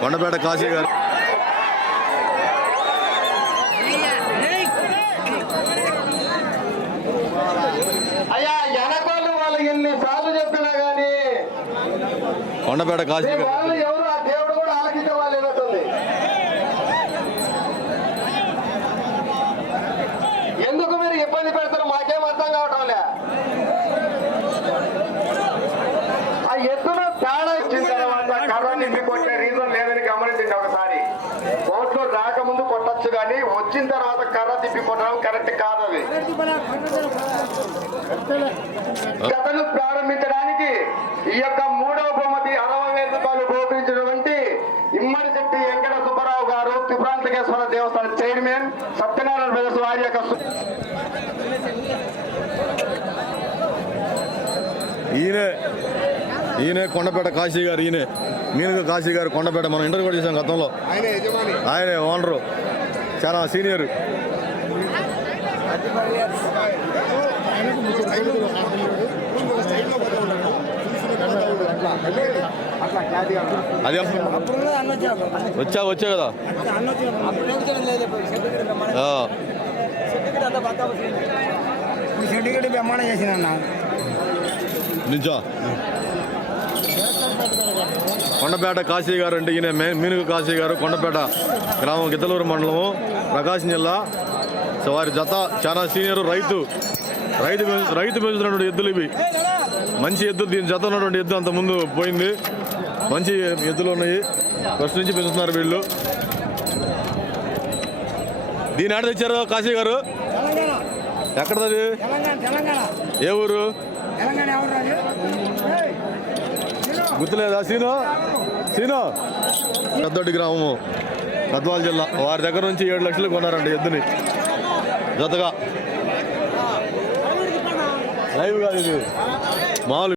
కొండపేట కాశీ గారు. అయ్యా వెనకాలు వాళ్ళు ఎన్ని సార్లు చెప్పినా గానీ కొండపేట కాశీ గారు. తర్వాత కొట్టే రీజన్ లేదని గమనించండి ఒకసారి. కోర్టులో రాకముందు కొట్టచ్చు కానీ వచ్చిన తర్వాత కర్ర తిప్పి కొట్టడం కరెక్ట్ కాదు అది కథను ప్రారంభించడానికి ఈ యొక్క మూడవ బహుమతి అరవై వేల రూపాయలు గోపించినటువంటి ఇమ్మడి శెట్టి వెంకట సుబ్బారావు గారు త్రిపురాంతకేశ్వర దేవస్థానం చైర్మన్ సత్యనారాయణ ప్రదేశ్ వారి యొక్క ఈయన ఈయనే కొండపేట కాశీ గారు ఈయనే. మీనుగా కాశీ గారు కొండపేట? మనం ఇంటర్వ్యూ కూడా చేసాం గతంలో. ఆయనే ఓనరు. చాలా సీనియర్. అది వచ్చా వచ్చా కదా? ఆ, సెంటిగడ్డి బ్రహ్మాండం చేసిన నిజా? కొండపేట కాశీ గారు అంటే ఈయన మీనుగు కాశీ గారు కొండపేట గ్రామం గిద్దలూరు మండలము ప్రకాశం జిల్లా. సో వారి జత చాలా సీనియర్ రైతు. రైతు రైతు పెంచుతున్నటువంటి ఎద్దులు ఇవి. మంచి ఎద్దులు దీని జత ఉన్నటువంటి ఎద్దు అంత ముందు పోయింది. మంచి ఎద్దులు ఉన్నాయి. ఫస్ట్ నుంచి పెంచుతున్నారు వీళ్ళు. దీని ఆడ తెచ్చారు కాశీ గారు? ఎక్కడది ఏ ఊరు? గుర్తులేదా? సీను? సీను? పెద్దొడ్డి గ్రామము గద్వాల జిల్లా. వారి దగ్గర నుంచి ఏడు లక్షలు కొన్నారంట ఎద్దుని. జతగా. లైవ్ కాదు ఇది. మామూలు